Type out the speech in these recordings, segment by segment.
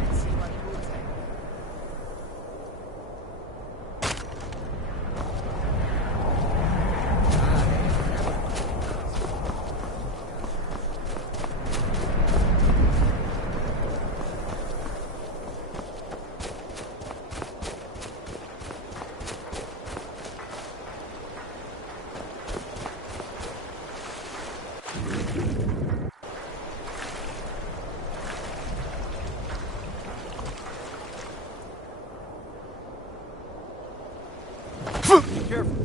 Let's see what it will take. Careful.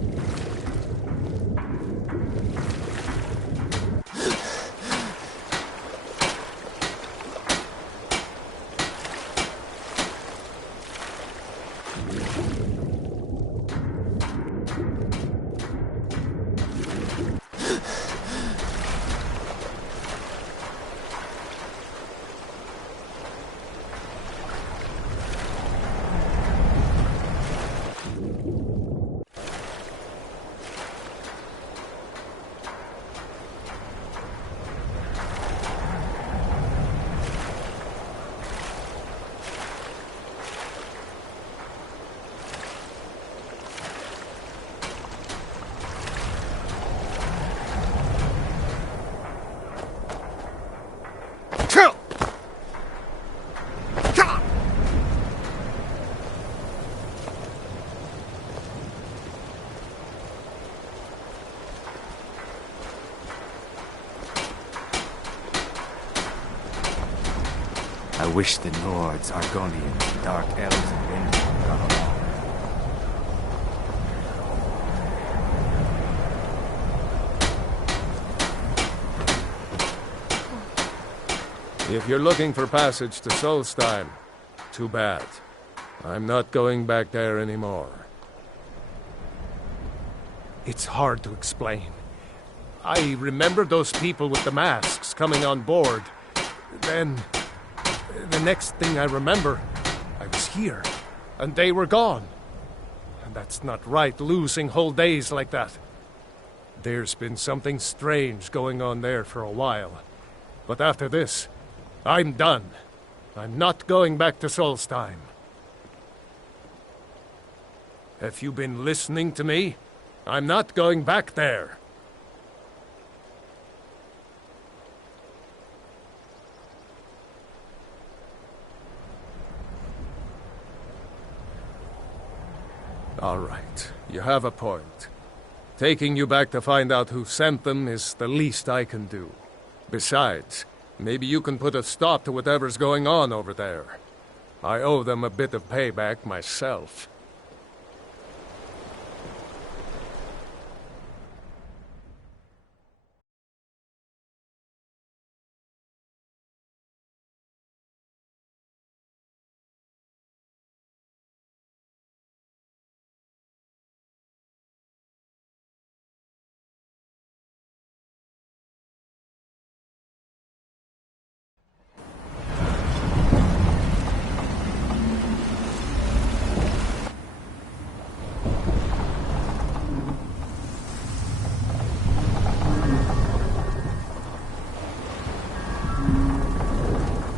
I wish the Nords, Argonians, Dark Elves, and Windborn got along. If you're looking for passage to Solstheim, too bad. I'm not going back there anymore. It's hard to explain. I remember those people with the masks coming on board. Then, the next thing I remember, I was here, and they were gone. And that's not right, losing whole days like that. There's been something strange going on there for a while. But after this, I'm done. I'm not going back to Solstheim. Have you been listening to me? I'm not going back there. All right, you have a point. Taking you back to find out who sent them is the least I can do. Besides, maybe you can put a stop to whatever's going on over there. I owe them a bit of payback myself.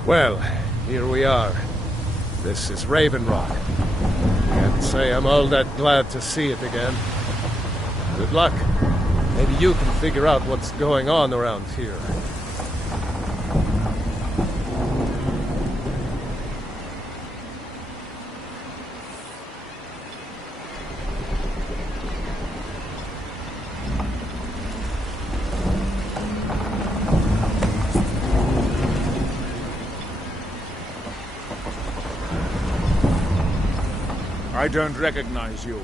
Well, here we are. This is Raven Rock. Can't say I'm all that glad to see it again. Good luck. Maybe you can figure out what's going on around here. I don't recognize you.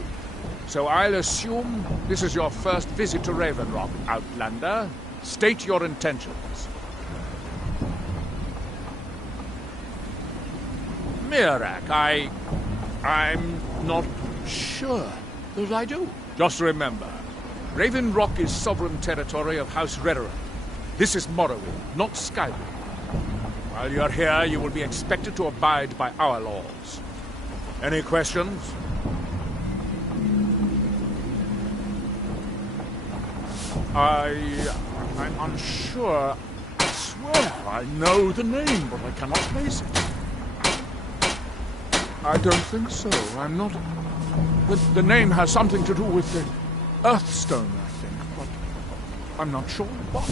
So I'll assume this is your first visit to Raven Rock, Outlander. State your intentions. Mirak, I'm not sure that I do. Just remember, Raven Rock is sovereign territory of House Redoran. This is Morrowind, not Skyrim. While you're here, you will be expected to abide by our laws. Any questions? I'm unsure. I swear I know the name, but I cannot place it. I don't think so. I'm not... The name has something to do with the Earthstone, I think, but I'm not sure what.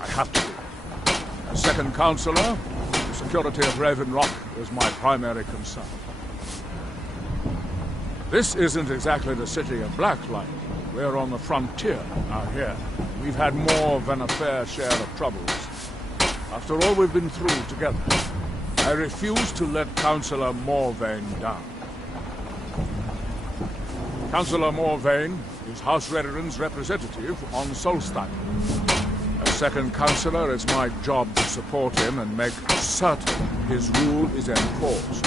I have to be. As second counselor, the security of Raven Rock is my primary concern. This isn't exactly the city of Blacklight. We're on the frontier out here. We've had more than a fair share of troubles. After all we've been through together, I refuse to let Councillor Morvain down. Councillor Morvain is House Redoran's representative on Solstein. As second councillor, it's my job to support him and make certain his rule is enforced.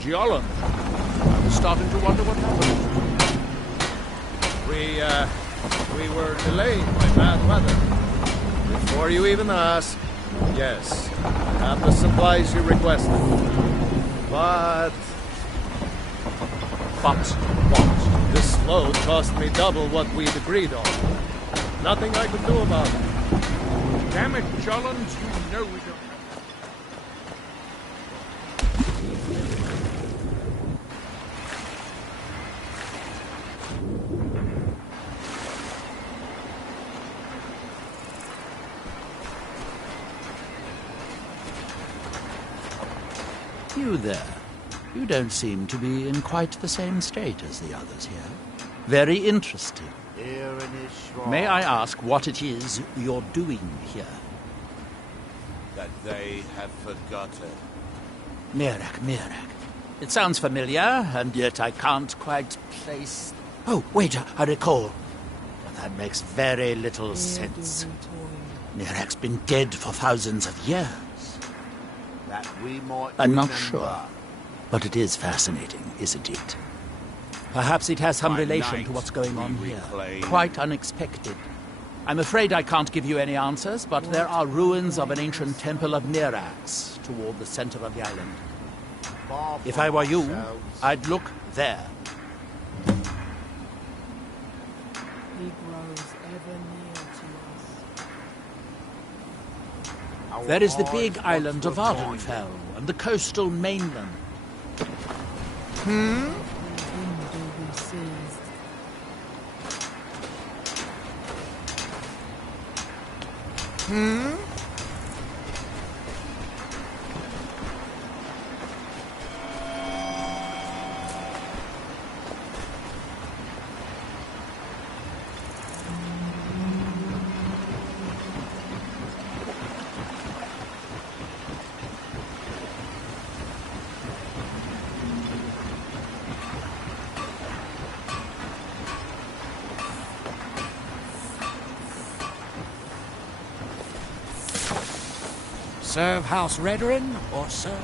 Giolan, I was starting to wonder what happened. We were delayed by bad weather. Before you even ask, yes, I have the supplies you requested. But what? This load cost me double what we'd agreed on. Nothing I could do about it. Damn it, Giolan, you know we don't... You there. You don't seem to be in quite the same state as the others here. Very interesting. Here in his shrine. May I ask what it is you're doing here? That they have forgotten. Mirak. It sounds familiar, and yet I can't quite place... Oh, wait, I recall. But that makes very little sense. Mirak's been dead for thousands of years. That we might I'm not remember. sure. But it is fascinating, isn't it? Perhaps it has some By relation night to what's going on we here. reclaim- Quite unexpected. I'm afraid I can't give you any answers, but there are ruins of an ancient temple of Nirax toward the center of the island. Far If from I were you, ourselves. I'd look there. He grows ever near to us. Our There is the eyes big once island of were blinded. Ardenfell and the coastal mainland. Whom do we seize? Serve House Redoran or serve...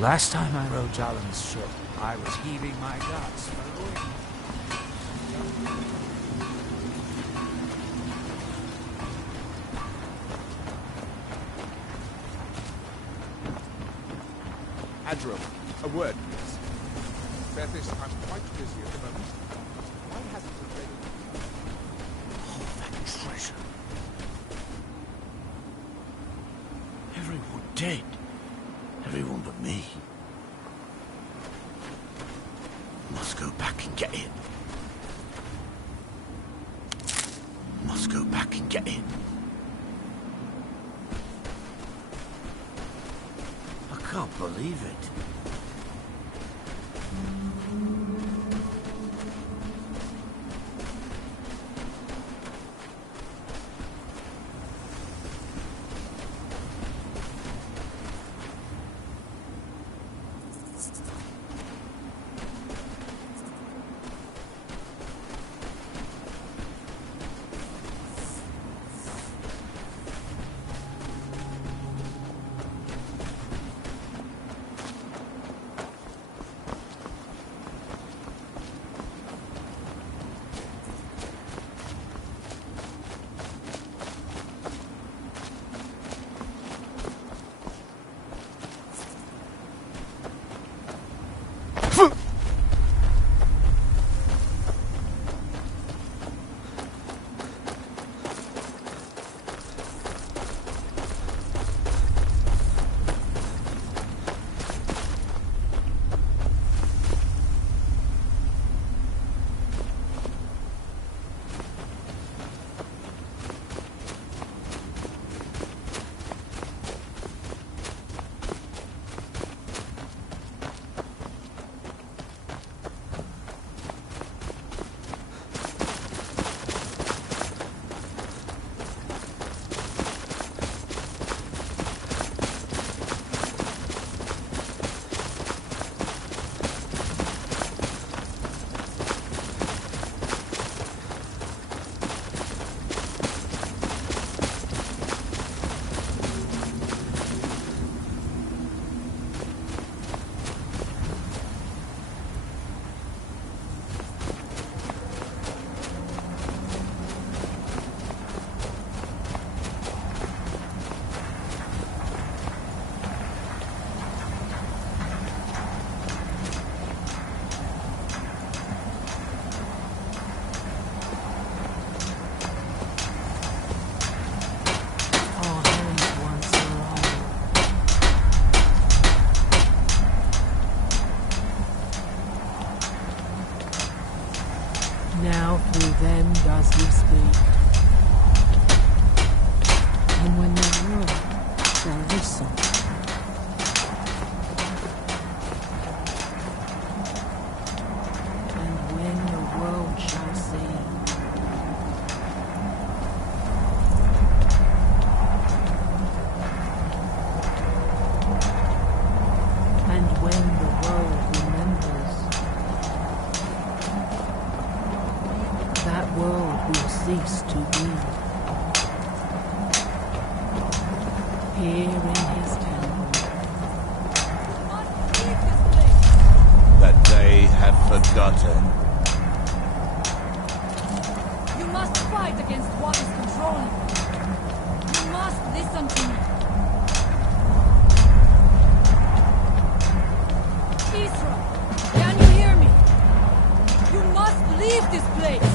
Last time I rode Jalen's ship, I was heaving my guts for the wind. Adro, a word, please. Bethis, I'm quite busy at the moment. Why hasn't it ready? Oh, that treasure. Everyone dead. Everyone but me. Must go back and get it. Must go back and get it. I can't believe it. listen. And when the world shall see. And when the world remembers, that world will cease to be. Here in his temple. That they have forgotten. You must fight against what is controlling you. You must listen to me. Israel, can you hear me? You must leave this place.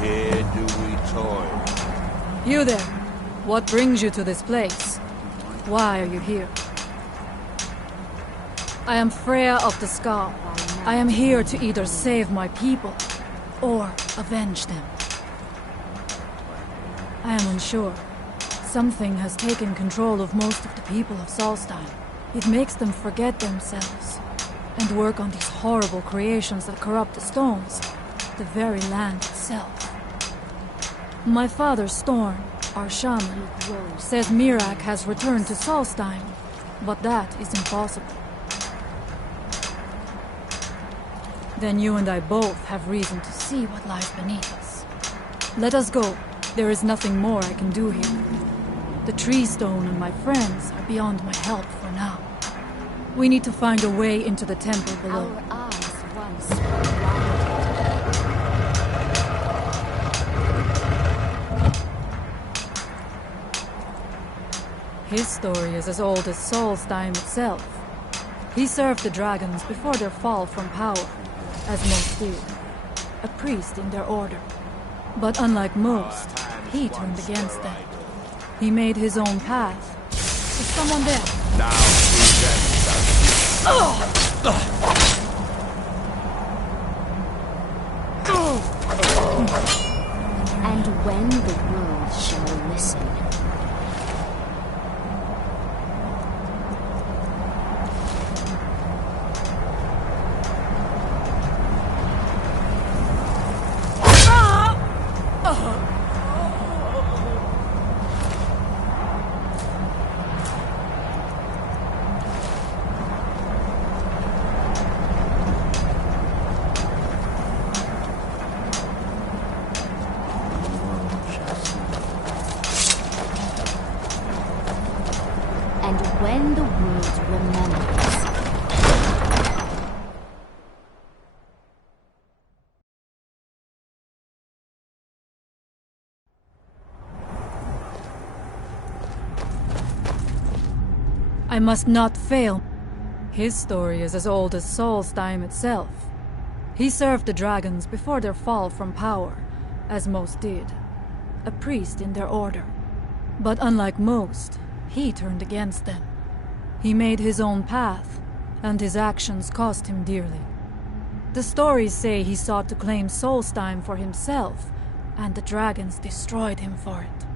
Here do we toil. You there. What brings you to this place? Why are you here? I am Freya of the Skull. I am here to either save my people or avenge them. I am unsure. Something has taken control of most of the people of Solstheim. It makes them forget themselves and work on these horrible creations that corrupt the stones, the very land itself. My father, Storm, our shaman, says Mirak has returned to Solstheim, but that is impossible. Then you and I both have reason to see what lies beneath us. Let us go. There is nothing more I can do here. The tree stone and my friends are beyond my help for now. We need to find a way into the temple below. Our eyes once were blind. His story is as old as Solstheim itself. He served the dragons before their fall from power, as most did. A priest in their order. But unlike most, he turned against them. He made his own path. Is someone there? Now And when the world shall listen. And when the world remembers. I must not fail. His story is as old as Solstheim itself. He served the dragons before their fall from power, as most did. A priest in their order. But unlike most, he turned against them. He made his own path, and his actions cost him dearly. The stories say he sought to claim Solstheim for himself, and the dragons destroyed him for it.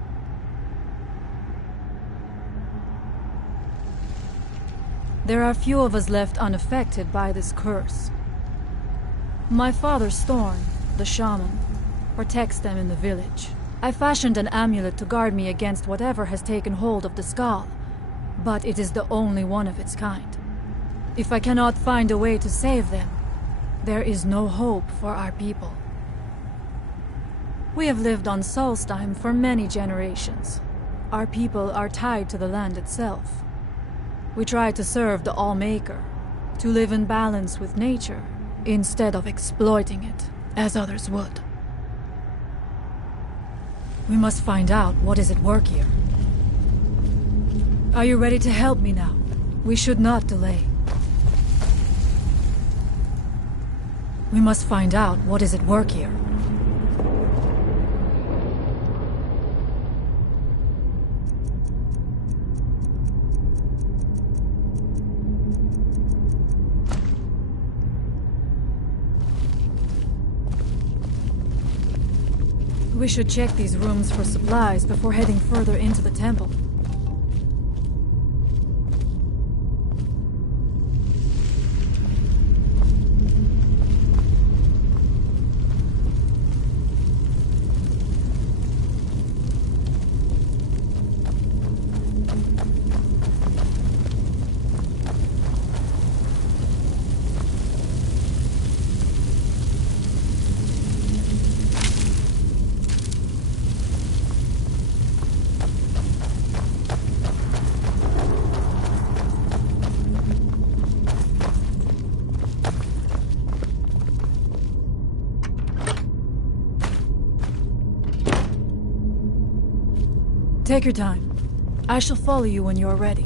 There are few of us left unaffected by this curse. My father, Storm, the shaman, protects them in the village. I fashioned an amulet to guard me against whatever has taken hold of the skull, but it is the only one of its kind. If I cannot find a way to save them, there is no hope for our people. We have lived on Solstheim for many generations. Our people are tied to the land itself. We try to serve the All-Maker, to live in balance with nature, instead of exploiting it, as others would. We must find out what is at work here. Are you ready to help me now? We should not delay. We must find out what is at work here. We should check these rooms for supplies before heading further into the temple. Take your time. I shall follow you when you are ready.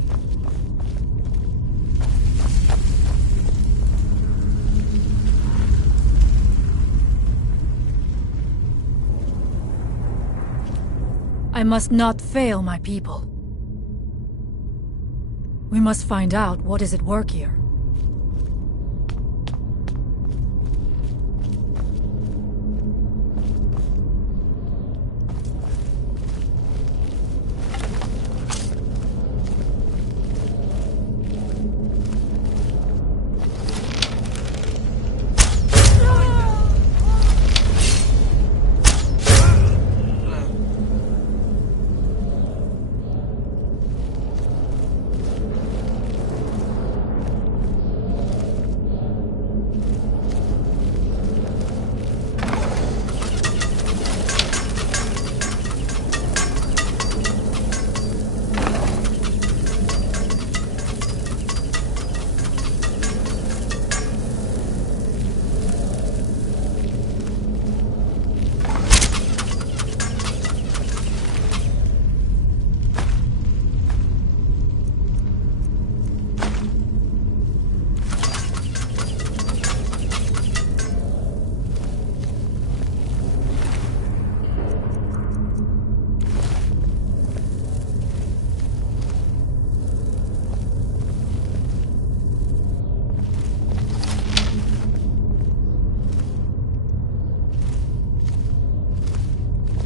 I must not fail my people. We must find out what is at work here.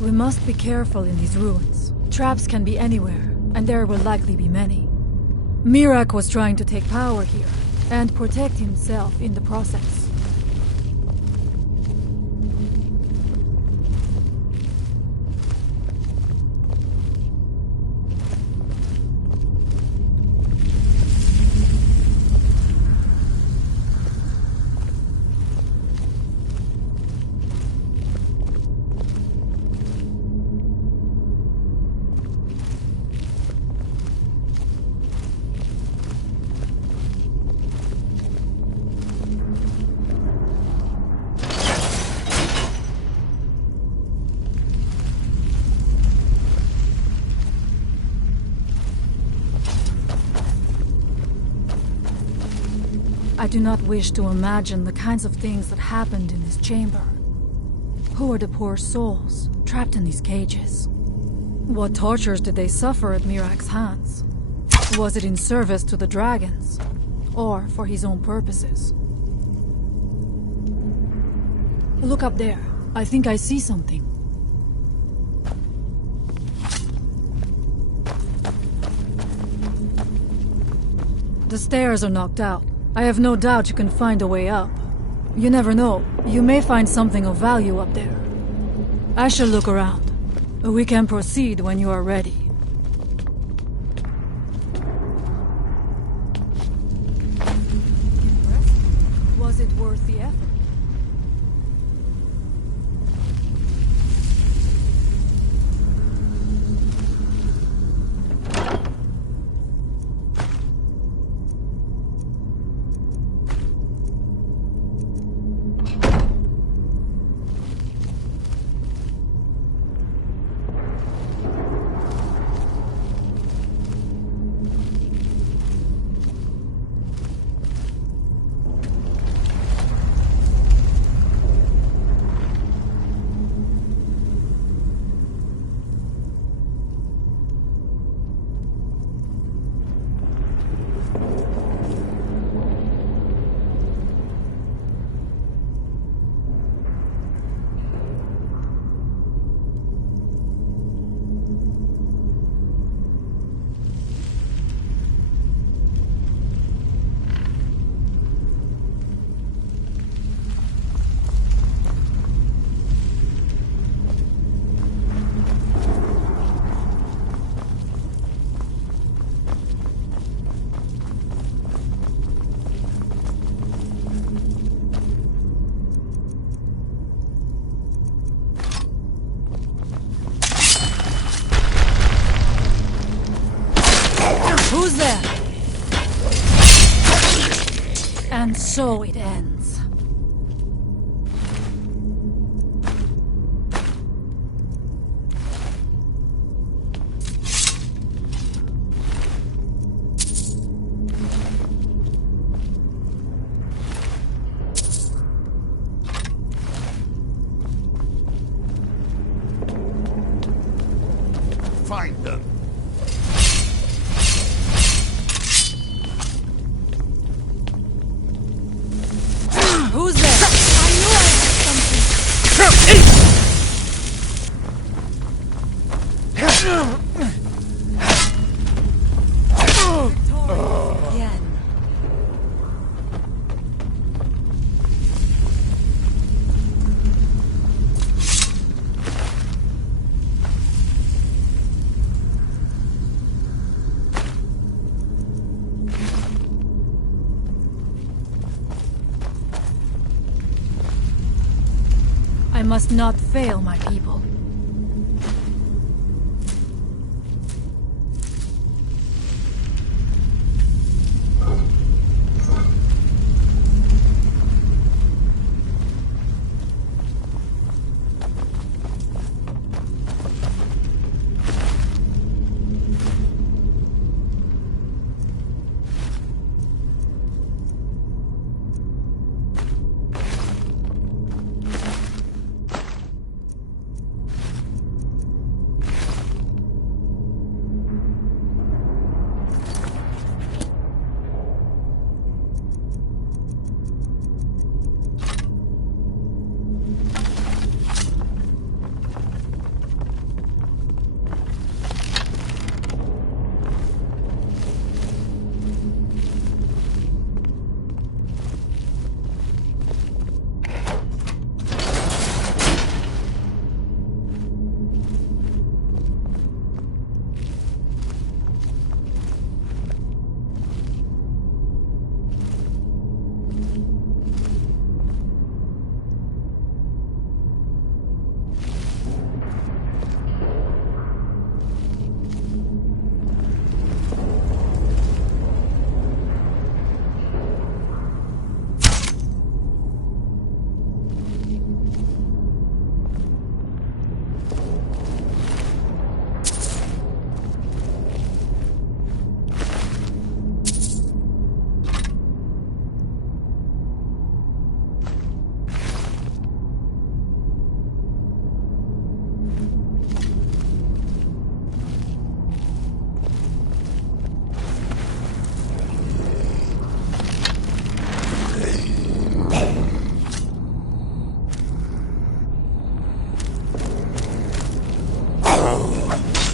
We must be careful in these ruins. Traps can be anywhere, and there will likely be many. Miraak was trying to take power here, and protect himself in the process. I do not wish to imagine the kinds of things that happened in this chamber. Who are the poor souls trapped in these cages? What tortures did they suffer at Miraak's hands? Was it in service to the dragons, or for his own purposes? Look up there. I think I see something. The stairs are knocked out. I have no doubt you can find a way up. You never know. You may find something of value up there. I shall look around. We can proceed when you are ready. Impressive. Was it worth the effort? Who's there? And so it ends. Find them. Who's there? I knew I had something. Again. I must not fail my people.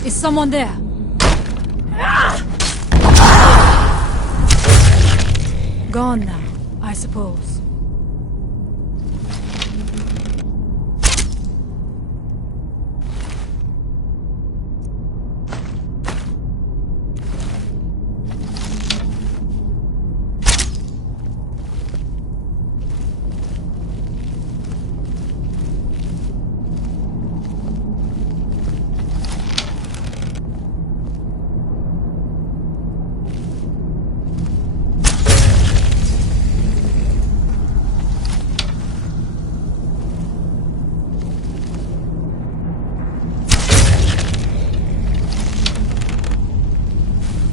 Is someone there? Gone now, I suppose.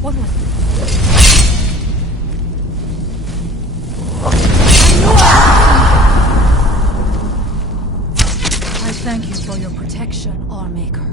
What was it? I thank you for your protection, Allmaker.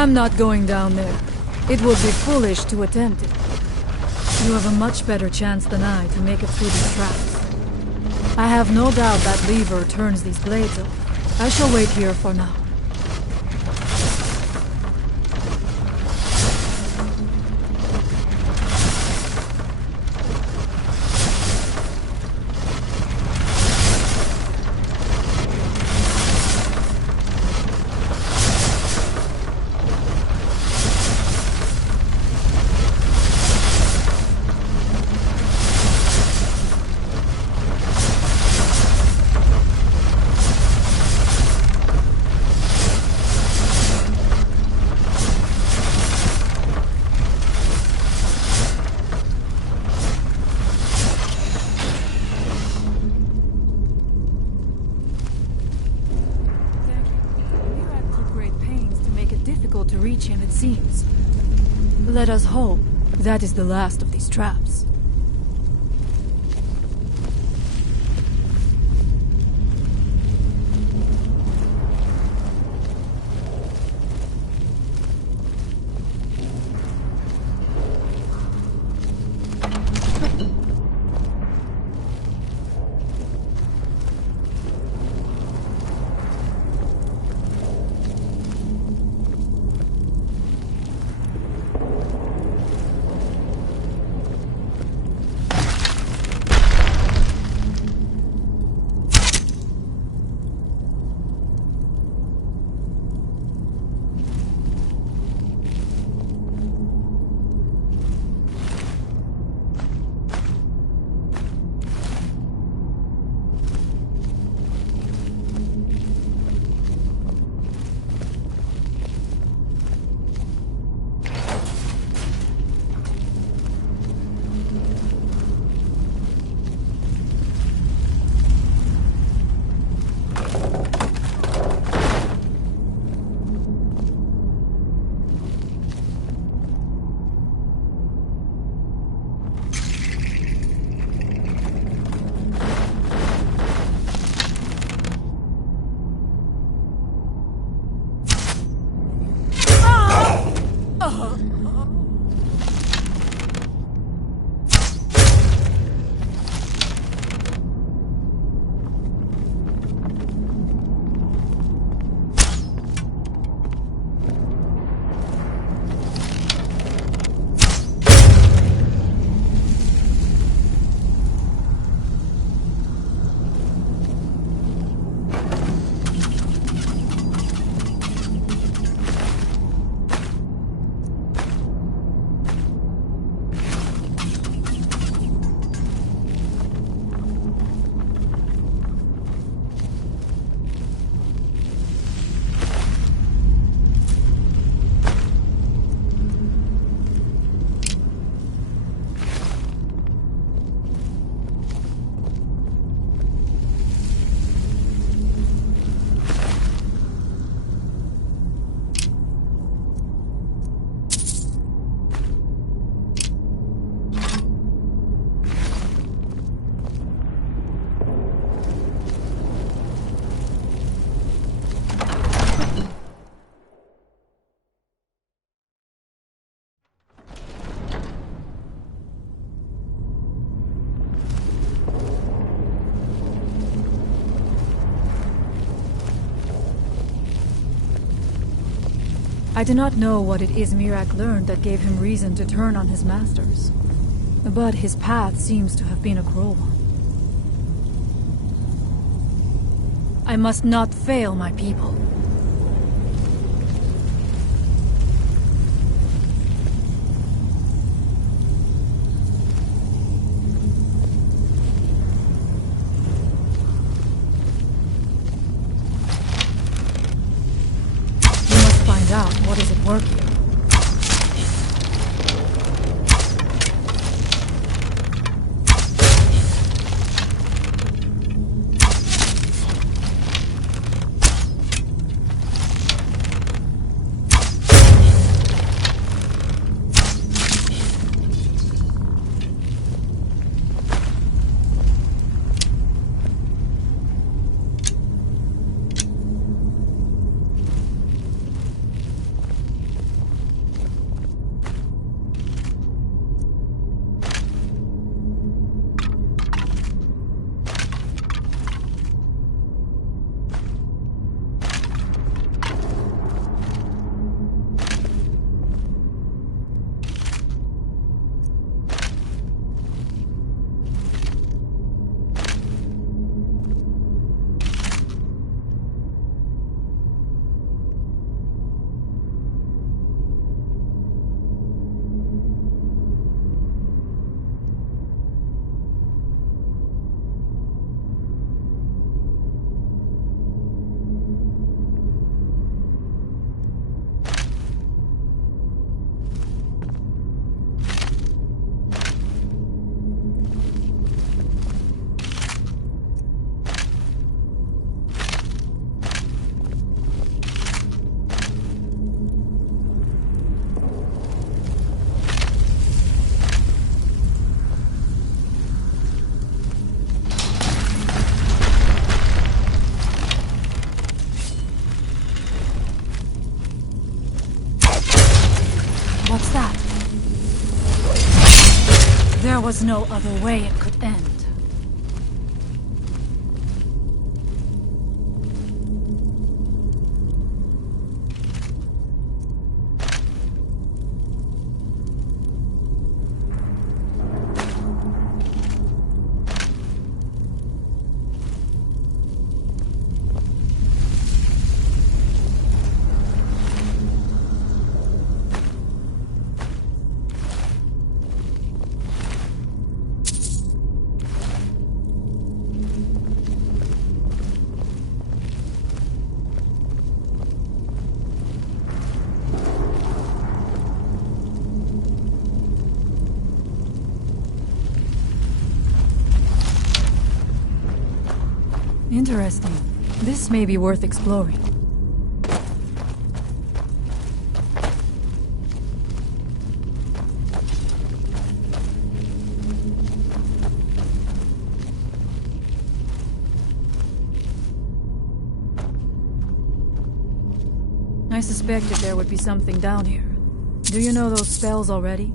I'm not going down there. It would be foolish to attempt it. You have a much better chance than I to make it through these traps. I have no doubt that lever turns these blades off. I shall wait here for now. To reach him, it seems. Let us hope that is the last of these traps. I do not know what it is Mirac learned that gave him reason to turn on his masters, but his path seems to have been a cruel one. I must not fail my people. Out what is at work here. was no other way it could end. Interesting. This may be worth exploring. I suspected there would be something down here. Do you know those spells already?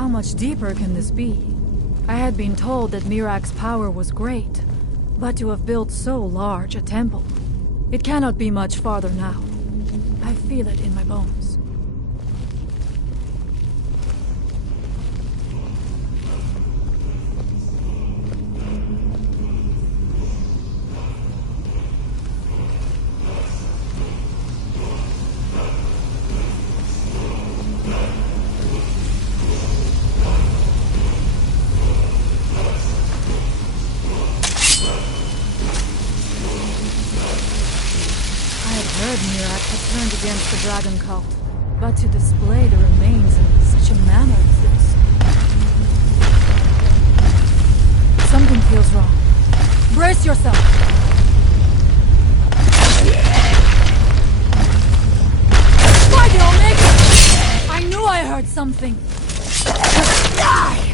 How much deeper can this be? I had been told that Mirak's power was great, but to have built so large a temple, it cannot be much farther now. I feel it in my bones. heard Mirak had turned against the dragon cult, but to display the remains in such a manner as this... Something feels wrong. Brace yourself! By the Omega! I knew I heard something! Just die!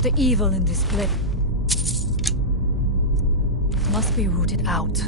The evil in this place must be rooted out.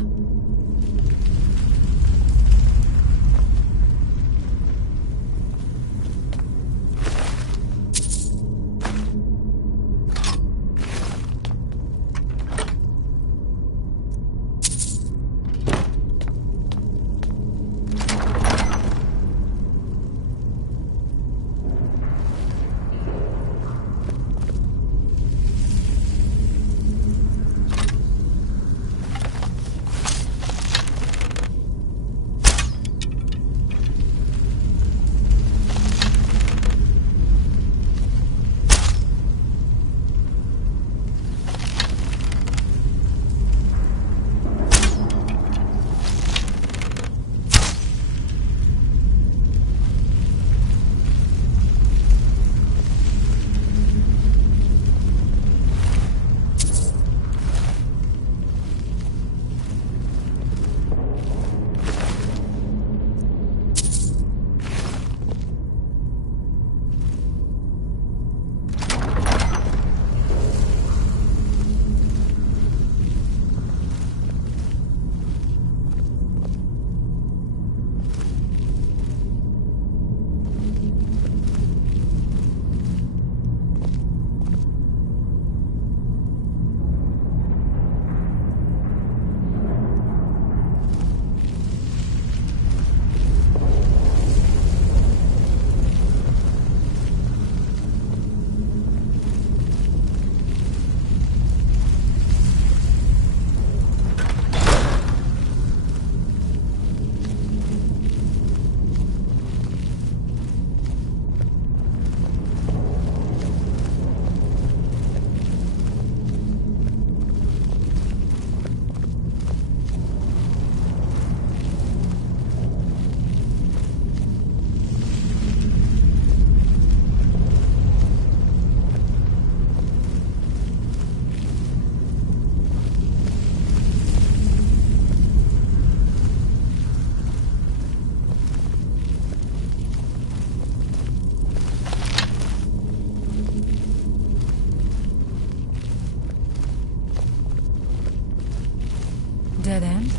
Dead end?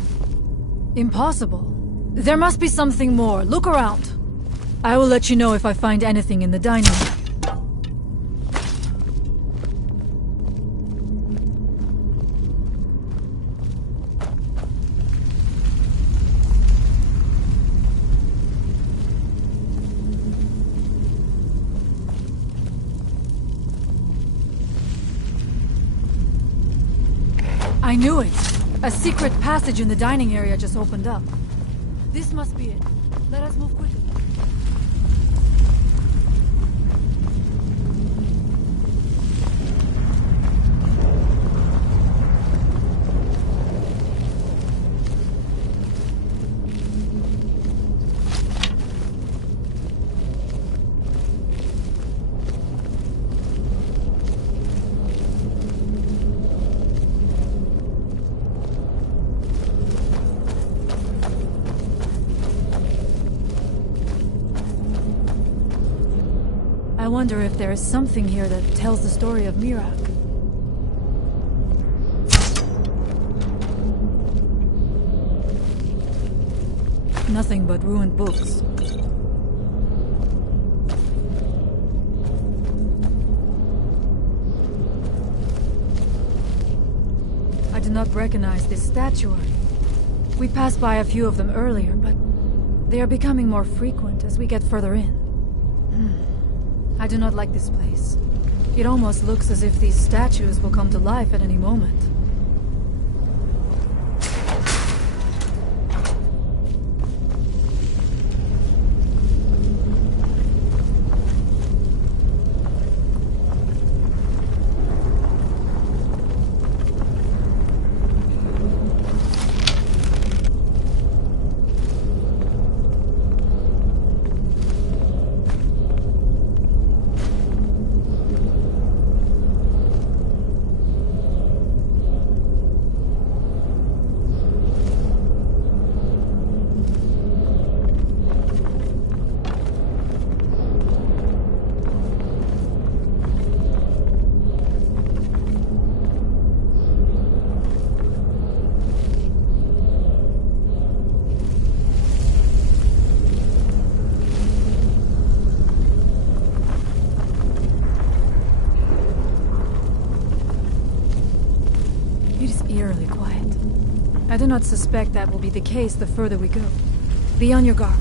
Impossible. There must be something more. Look around. I will let you know if I find anything in the dining room. I knew it! A secret passage in the dining area just opened up. This must be it. Let us move quickly. I wonder if there is something here that tells the story of Mirak. Nothing but ruined books. I do not recognize this statuary. We passed by a few of them earlier, but they are becoming more frequent as we get further in. I do not like this place. It almost looks as if these statues will come to life at any moment. It is eerily quiet. I do not suspect that will be the case the further we go. Be on your guard.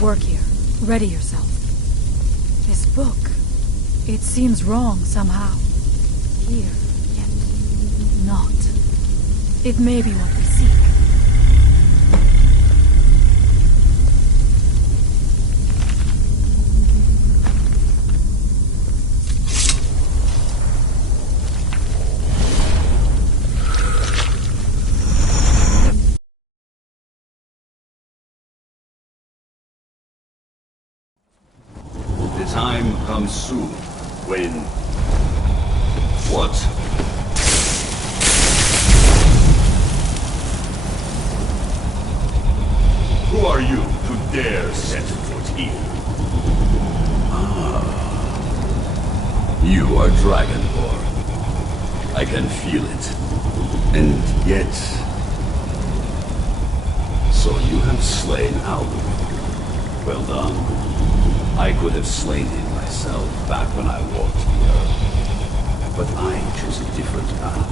work here. Ready yourself. This book, it seems wrong somehow. Here, yet not. It may be what we seek. The time comes soon when... What? Who are you to dare set foot here? Ah. You are dragonborn. I can feel it. And yet... So you have slain Alden. Well done. I could have slain him myself back when I walked the earth. But I chose a different path.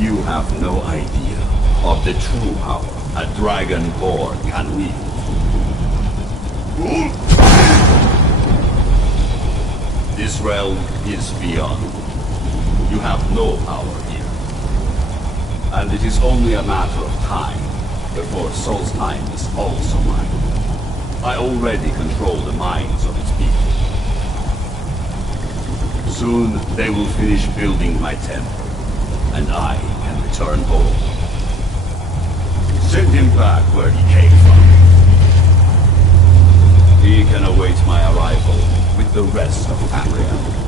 You have no idea of the true power a dragonborn can wield. This realm is beyond. You have no power here. And it is only a matter of time before Solstheim is also mine. I already control the minds of its people. Soon they will finish building my temple, and I can return home. Send him back where he came from. He can await my arrival with the rest of Tamriel.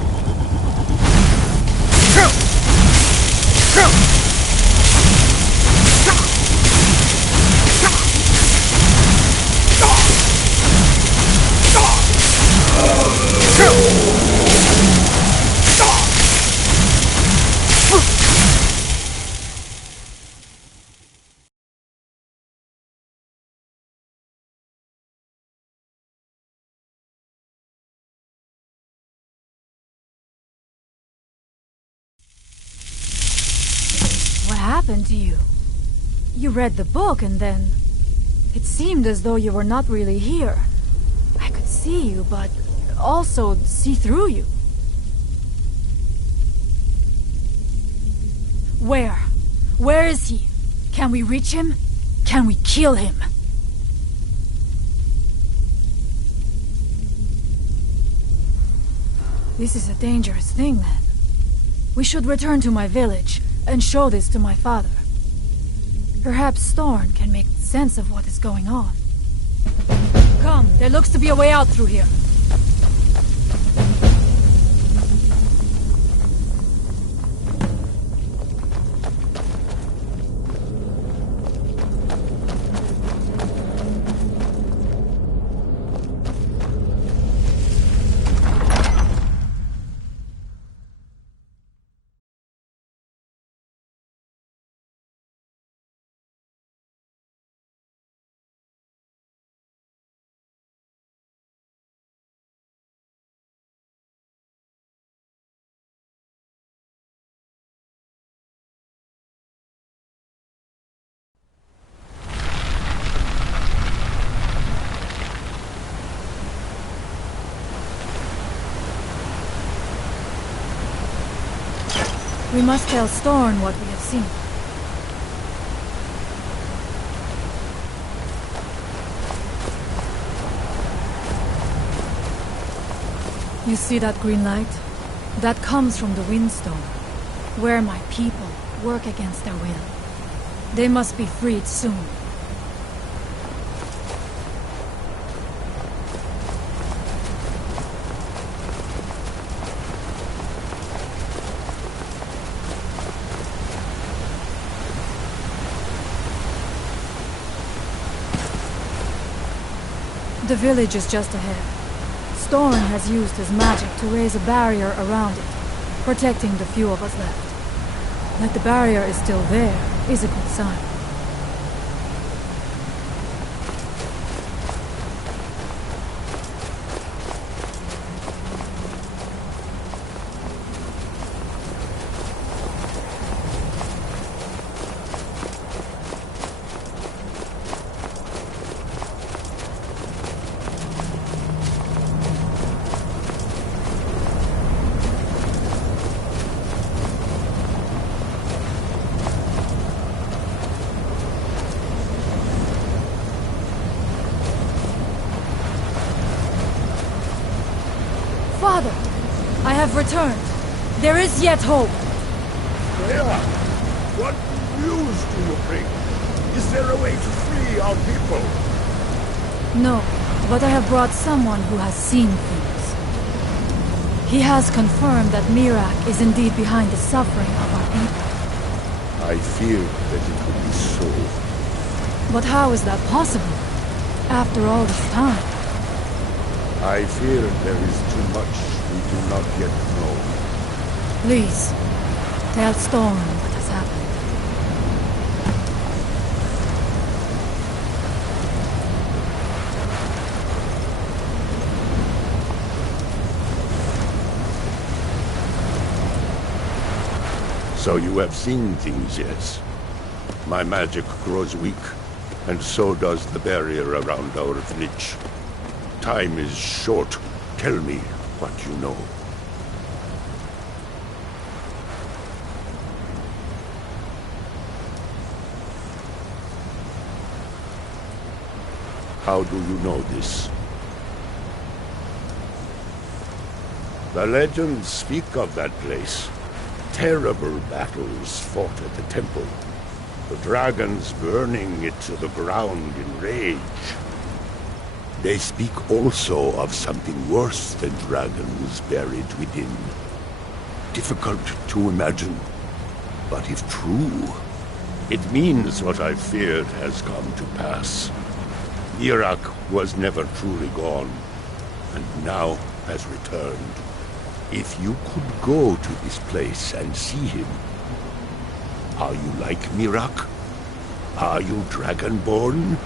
What happened to you? You read the book and then... It seemed as though you were not really here. I could see you, but also see through you. Where? Where is he? Can we reach him? Can we kill him? This is a dangerous thing, then. We should return to my village and show this to my father. Perhaps Thorn can make sense of what is going on. Come, there looks to be a way out through here. We must tell Storn what we have seen. You see that green light? That comes from the Windstone, where my people work against their will. They must be freed soon. The village is just ahead. Storm has used his magic to raise a barrier around it, protecting the few of us left. That the barrier is still there is a good sign. Father, I have returned. There is yet hope. Freya, what news do you bring? Is there a way to free our people? No, but I have brought someone who has seen things. He has confirmed that Mirak is indeed behind the suffering of our people. I feared that it would be so. But how is that possible? After all this time? I fear there is too much we do not yet know. Please, tell Storm what has happened. So you have seen things, yes? My magic grows weak, and so does the barrier around our village. Time is short. Tell me what you know. How do you know this? The legends speak of that place. Terrible battles fought at the temple. The dragons burning it to the ground in rage. They speak also of something worse than dragons buried within. Difficult to imagine, but if true, it means what I feared has come to pass. Mirak was never truly gone, and now has returned. If you could go to this place and see him, are you like Mirak? Are you dragonborn?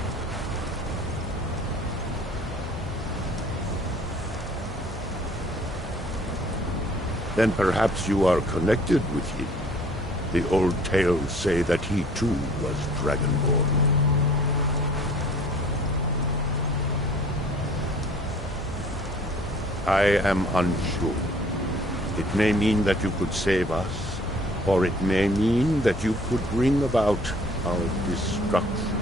Then perhaps you are connected with him. The old tales say that he too was dragonborn. I am unsure. It may mean that you could save us, or it may mean that you could bring about our destruction.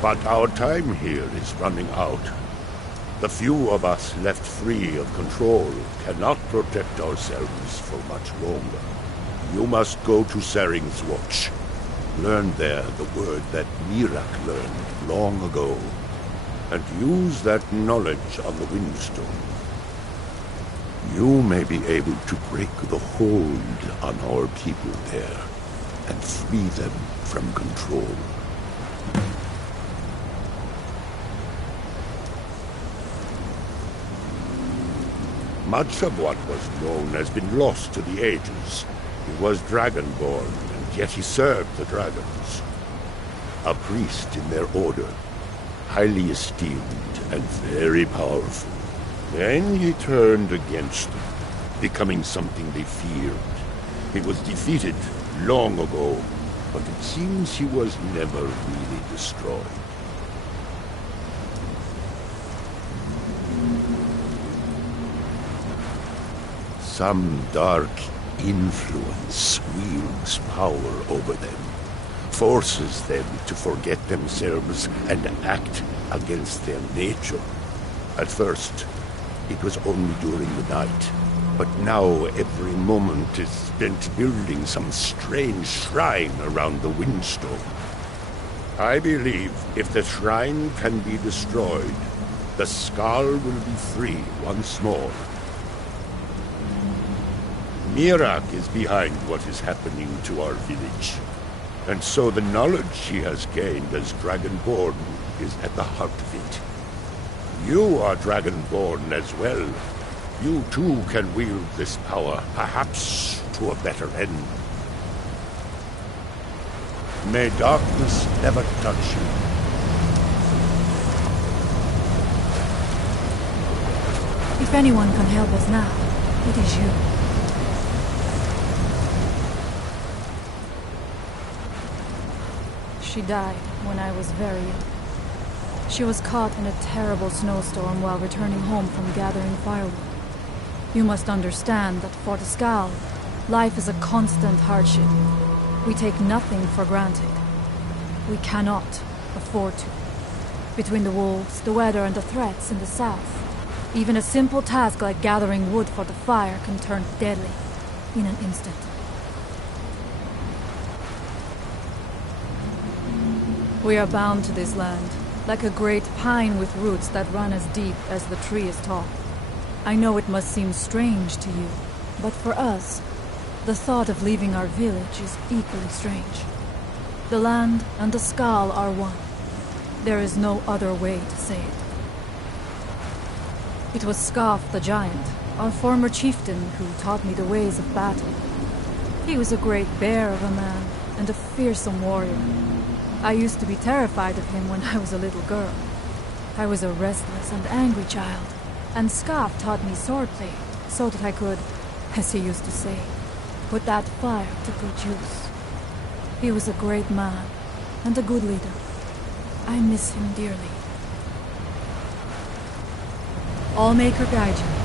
But our time here is running out. The few of us left free of control cannot protect ourselves for much longer. You must go to Saring's Watch. Learn there the word that Mirak learned long ago, and use that knowledge on the Windstone. You may be able to break the hold on our people there and free them from control. Much of what was known has been lost to the ages. He was dragonborn, and yet he served the dragons. A priest in their order, highly esteemed and very powerful. Then he turned against them, becoming something they feared. He was defeated long ago, but it seems he was never really destroyed. Some dark influence wields power over them, forces them to forget themselves and act against their nature. At first, it was only during the night, but now every moment is spent building some strange shrine around the Windstone. I believe if the shrine can be destroyed, the Skull will be free once more. Mirak is behind what is happening to our village, and so the knowledge he has gained as Dragonborn is at the heart of it. You are Dragonborn as well. You too can wield this power, perhaps to a better end. May darkness never touch you. If anyone can help us now, it is you. She died when I was very young. She was caught in a terrible snowstorm while returning home from gathering firewood. You must understand that for the Skull, life is a constant hardship. We take nothing for granted. We cannot afford to. Between the wolves, the weather, and the threats in the south, Even a simple task like gathering wood for the fire can turn deadly in an instant. We are bound to this land, like a great pine with roots that run as deep as the tree is tall. I know it must seem strange to you, but for us, the thought of leaving our village is equally strange. The land and the Skal are one. There is no other way to say it. It was Scarf the Giant, our former chieftain, who taught me the ways of battle. He was a great bear of a man, and a fearsome warrior. I used to be terrified of him when I was a little girl. I was a restless and angry child, and Scarf taught me swordplay, so that I could, as he used to say, put that fire to good use. He was a great man, and a good leader. I miss him dearly. Allmaker guide you.